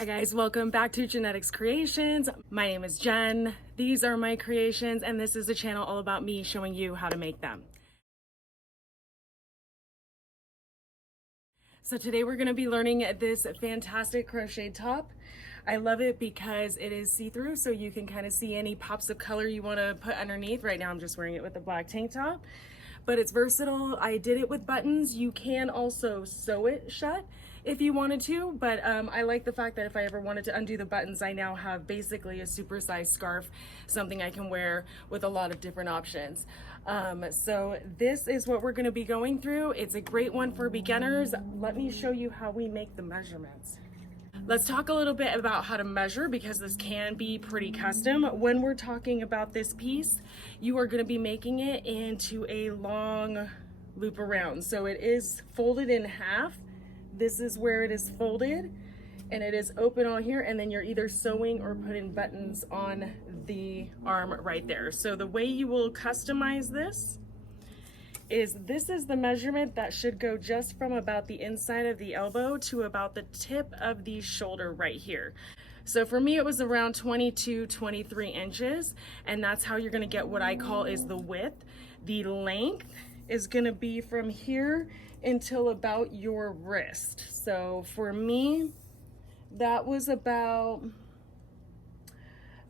Hi guys, welcome back to Genetics Creations. My name is Jen. These are my creations and this is a channel all about me showing you how to make them. So today we're going to be learning this fantastic crochet top. I love it because it is see-through, so you can kind of see any pops of color you want to put underneath. Right now I'm just wearing it with a black tank top, but it's versatile. I did it with buttons. You can also sew it shut if you wanted to, but I like the fact that if I ever wanted to undo the buttons, I now have basically a supersized scarf, something I can wear with a lot of different options. So this is what we're going to be going through. It's a great one for beginners. Let me show you how we make the measurements. Let's talk a little bit about how to measure, because this can be pretty custom. When we're talking about this piece, you are going to be making it into a long loop around. So it is folded in half. This is where it is folded and it is open on here, and then you're either sewing or putting buttons on the arm right there. So the way you will customize this is the measurement that should go just from about the inside of the elbow to about the tip of the shoulder right here. So for me, it was around 22, 23 inches, and that's how you're gonna get what I call is the width. The length is gonna be from here until about your wrist. So for me, that was about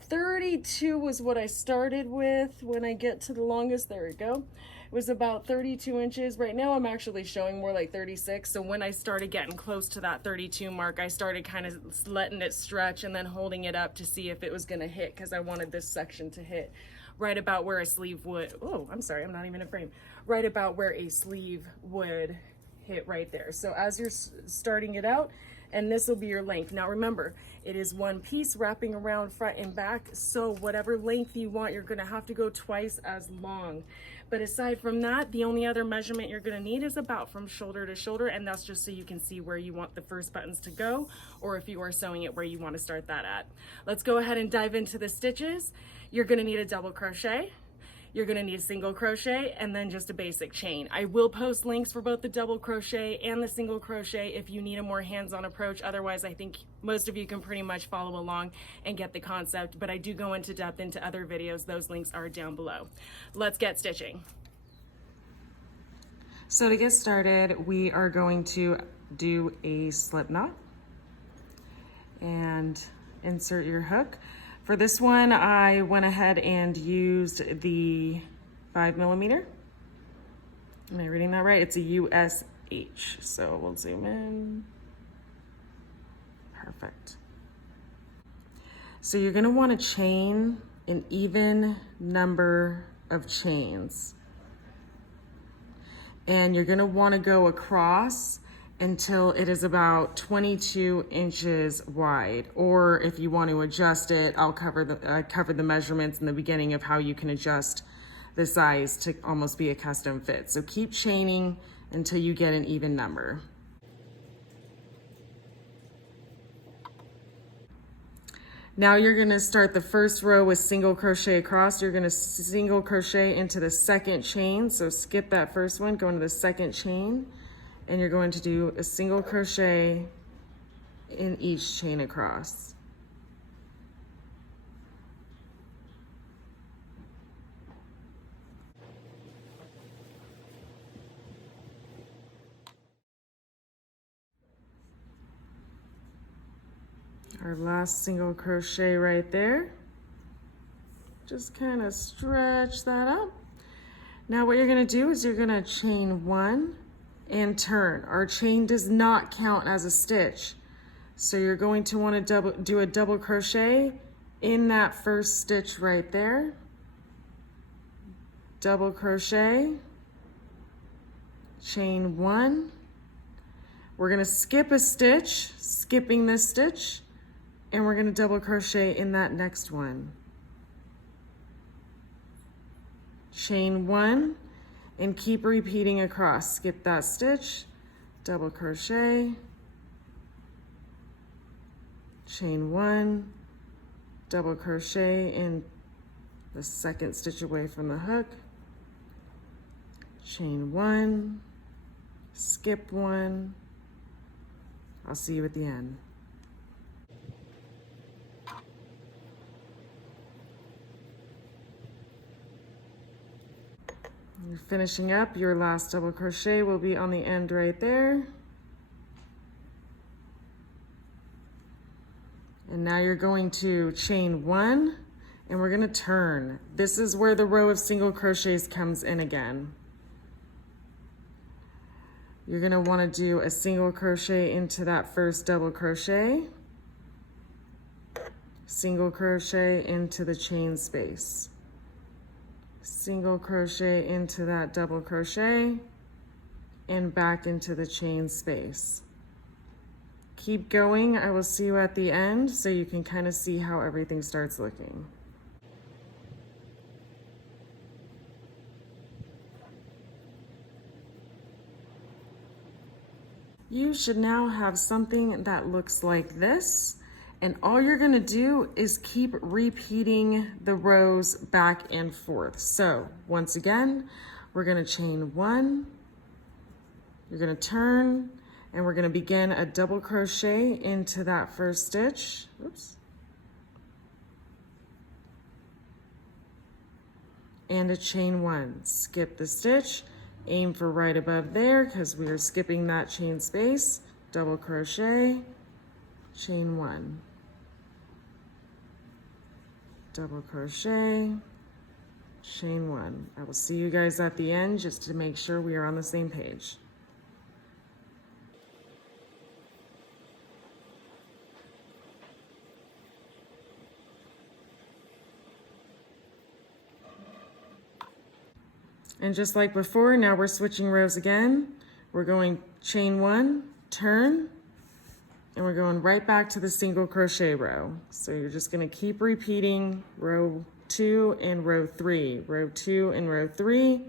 32 was what I started with. When I get to the longest, there we go. It was about 32 inches. Right now I'm actually showing more like 36. So when I started getting close to that 32 mark, I started kind of letting it stretch and then holding it up to see if it was gonna hit, because I wanted this section to hit right about where a sleeve would, oh, I'm sorry, I'm not even in frame. Right about where a sleeve would hit right there. So as you're starting it out, and this will be your length. Now remember, it is one piece wrapping around front and back, so whatever length you want, you're gonna have to go twice as long. But aside from that, the only other measurement you're gonna need is about from shoulder to shoulder, and that's just so you can see where you want the first buttons to go, or if you are sewing it, where you wanna start that at. Let's go ahead and dive into the stitches. You're gonna need a double crochet. You're gonna need a single crochet and then just a basic chain. I will post links for both the double crochet and the single crochet if you need a more hands-on approach. Otherwise, I think most of you can pretty much follow along and get the concept, but I do go into depth into other videos. Those links are down below. Let's get stitching. So to get started, we are going to do a slip knot and insert your hook. For this one, I went ahead and used the 5mm. Am I reading that right? It's a USH. So we'll zoom in. Perfect. So you're gonna want to chain an even number of chains. And you're gonna want to go across until it is about 22 inches wide. Or if you want to adjust it, I covered the measurements in the beginning of how you can adjust the size to almost be a custom fit. So keep chaining until you get an even number. Now you're gonna start the first row with single crochet across. You're gonna single crochet into the second chain. So skip that first one, go into the second chain, and you're going to do a single crochet in each chain across. Our last single crochet right there. Just kind of stretch that up. Now what you're gonna do is you're gonna chain one and turn. Our chain does not count as a stitch. So you're going to want to do a double crochet in that first stitch right there. Double crochet, chain one. We're gonna skip a stitch, skipping this stitch, and we're gonna double crochet in that next one. Chain one, and keep repeating across. Skip that stitch, double crochet, chain one, double crochet in the second stitch away from the hook, chain one, skip one. I'll see you at the end. You're finishing up, your last double crochet will be on the end right there. And now you're going to chain 1 and we're going to turn. This is where the row of single crochets comes in again. You're going to want to do a single crochet into that first double crochet, single crochet into the chain space, single crochet into that double crochet, and back into the chain space. Keep going. I will see you at the end so you can kind of see how everything starts looking. You should now have something that looks like this, and all you're going to do is keep repeating the rows back and forth. So once again, we're going to chain 1, you're going to turn, and we're going to begin a double crochet into that first stitch. Oops. And a chain 1. Skip the stitch, aim for right above there because we are skipping that chain space. Double crochet, chain 1. Double crochet, chain 1. I will see you guys at the end just to make sure we are on the same page. And just like before, now we're switching rows again. We're going chain 1, turn, and we're going right back to the single crochet row. So you're just going to keep repeating row 2 and row 3, row 2 and row 3,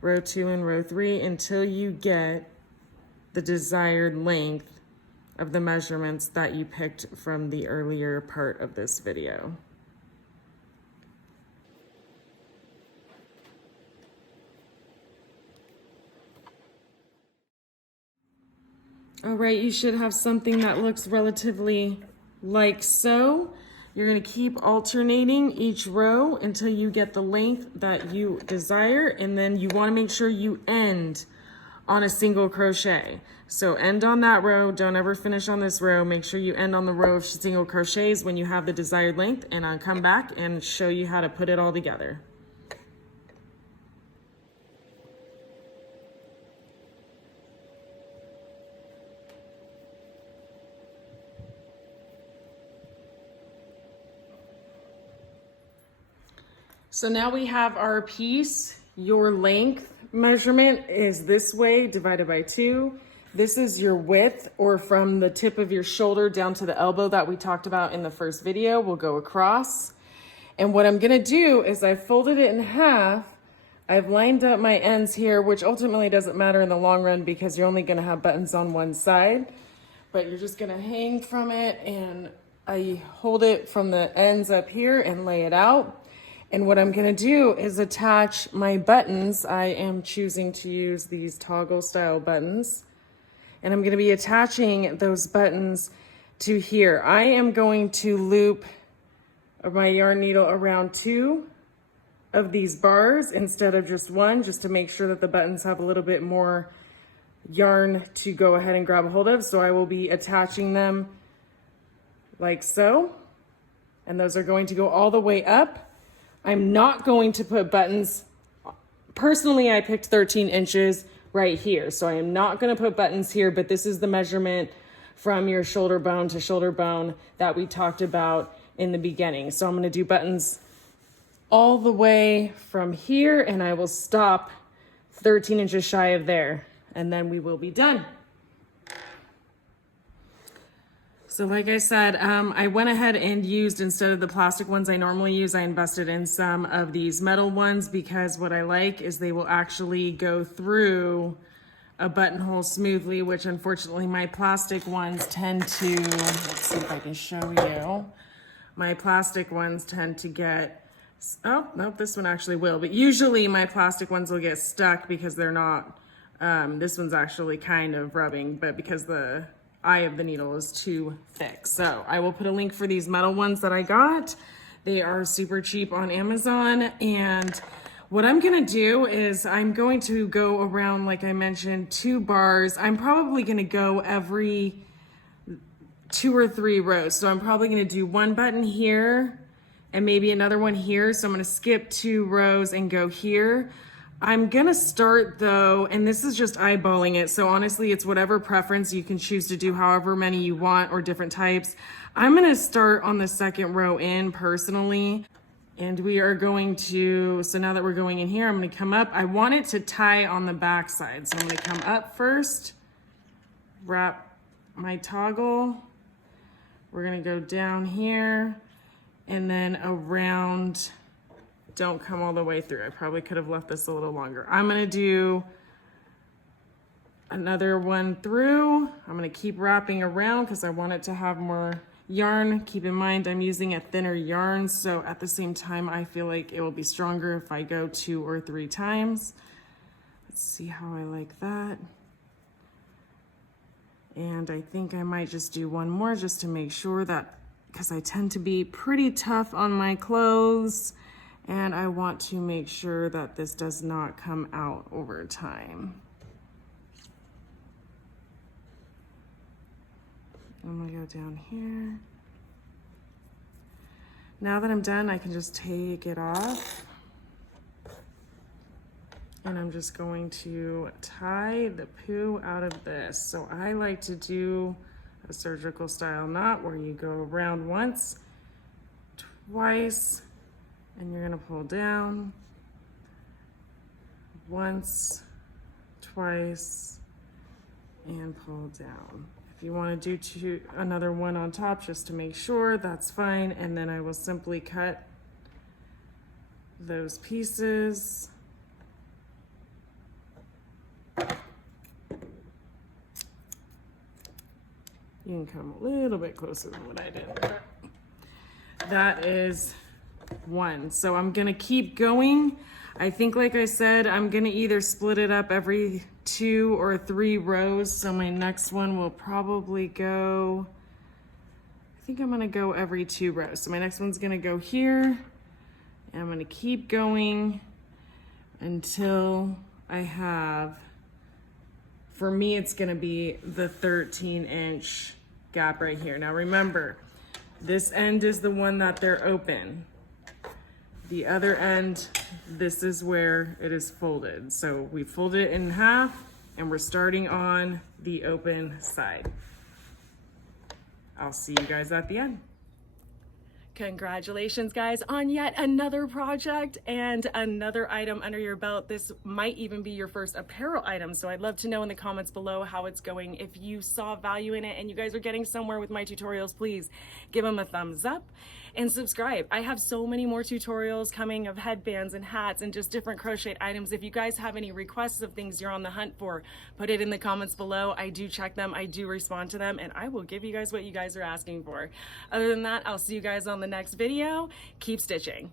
row 2 and row 3 until you get the desired length of the measurements that you picked from the earlier part of this video. All right, you should have something that looks relatively like so. You're going to keep alternating each row until you get the length that you desire, and then you want to make sure you end on a single crochet. So end on that row, don't ever finish on this row. Make sure you end on the row of single crochets when you have the desired length, and I'll come back and show you how to put it all together. So now we have our piece. Your length measurement is this way, divided by 2. This is your width, or from the tip of your shoulder down to the elbow that we talked about in the first video. We'll go across. And what I'm gonna do is I've folded it in half. I've lined up my ends here, which ultimately doesn't matter in the long run because you're only gonna have buttons on one side. But you're just gonna hang from it, and I hold it from the ends up here and lay it out. And what I'm gonna do is attach my buttons. I am choosing to use these toggle style buttons. And I'm gonna be attaching those buttons to here. I am going to loop my yarn needle around 2 of these bars instead of just 1, just to make sure that the buttons have a little bit more yarn to go ahead and grab a hold of. So I will be attaching them like so. And those are going to go all the way up. I'm not going to put buttons. Personally, I picked 13 inches right here. So I am not going to put buttons here, but this is the measurement from your shoulder bone to shoulder bone that we talked about in the beginning. So I'm going to do buttons all the way from here, and I will stop 13 inches shy of there, and then we will be done. So like I said, I went ahead and used, instead of the plastic ones I normally use, I invested in some of these metal ones because what I like is they will actually go through a buttonhole smoothly, which unfortunately my plastic ones tend to, let's see if I can show you. My plastic ones tend to get, oh, nope, this one actually will, but usually my plastic ones will get stuck because they're not, this one's actually kind of rubbing, but because the eye of the needle is too thick. So I will put a link for these metal ones that I got. They are super cheap on Amazon, and What I'm gonna do is I'm going to go around, like I mentioned, 2 bars. I'm probably gonna go every 2 or 3 rows. So I'm probably gonna do 1 button here and maybe another one here. So I'm gonna skip 2 rows and go here. I'm gonna start though, and this is just eyeballing it. So honestly, it's whatever preference you can choose to do, however many you want or different types. I'm gonna start on the 2nd row in personally. And we are going to, so now that we're going in here, I'm gonna come up. I want it to tie on the back side. So I'm gonna come up first, wrap my toggle. We're gonna go down here and then around. Don't come all the way through. I probably could have left this a little longer. I'm gonna do another one through. I'm gonna keep wrapping around because I want it to have more yarn. Keep in mind, I'm using a thinner yarn, so at the same time, I feel like it will be stronger if I go 2 or 3 times. Let's see how I like that. And I think I might just do one more just to make sure that, because I tend to be pretty tough on my clothes, and I want to make sure that this does not come out over time. I'm gonna go down here. Now that I'm done, I can just take it off. And I'm just going to tie the poo out of this. So I like to do a surgical style knot where you go around once, twice, and you're gonna pull down. Once, twice, and pull down. If you want to do another one on top just to make sure, that's fine. And then I will simply cut those pieces. You can come a little bit closer than what I did. That is 1. So I'm gonna keep going. I think, like I said, I'm gonna either split it up every 2 or 3 rows. So my next one will probably go, I think I'm gonna go every 2 rows. So my next one's gonna go here, and I'm gonna keep going until I have, for me, it's gonna be the 13-inch gap right here. Now remember, this end is the one that they're open. The other end, this is where it is folded. So we fold it in half and we're starting on the open side. I'll see you guys at the end. Congratulations, guys, on yet another project and another item under your belt. This might even be your first apparel item, so I'd love to know in the comments below how it's going. If you saw value in it and you guys are getting somewhere with my tutorials, please give them a thumbs up and subscribe. I have so many more tutorials coming of headbands and hats and just different crochet items. If you guys have any requests of things you're on the hunt for, put it in the comments below. I do check them, I do respond to them, and I will give you guys what you guys are asking for. Other than that, I'll see you guys on the next video. Keep stitching.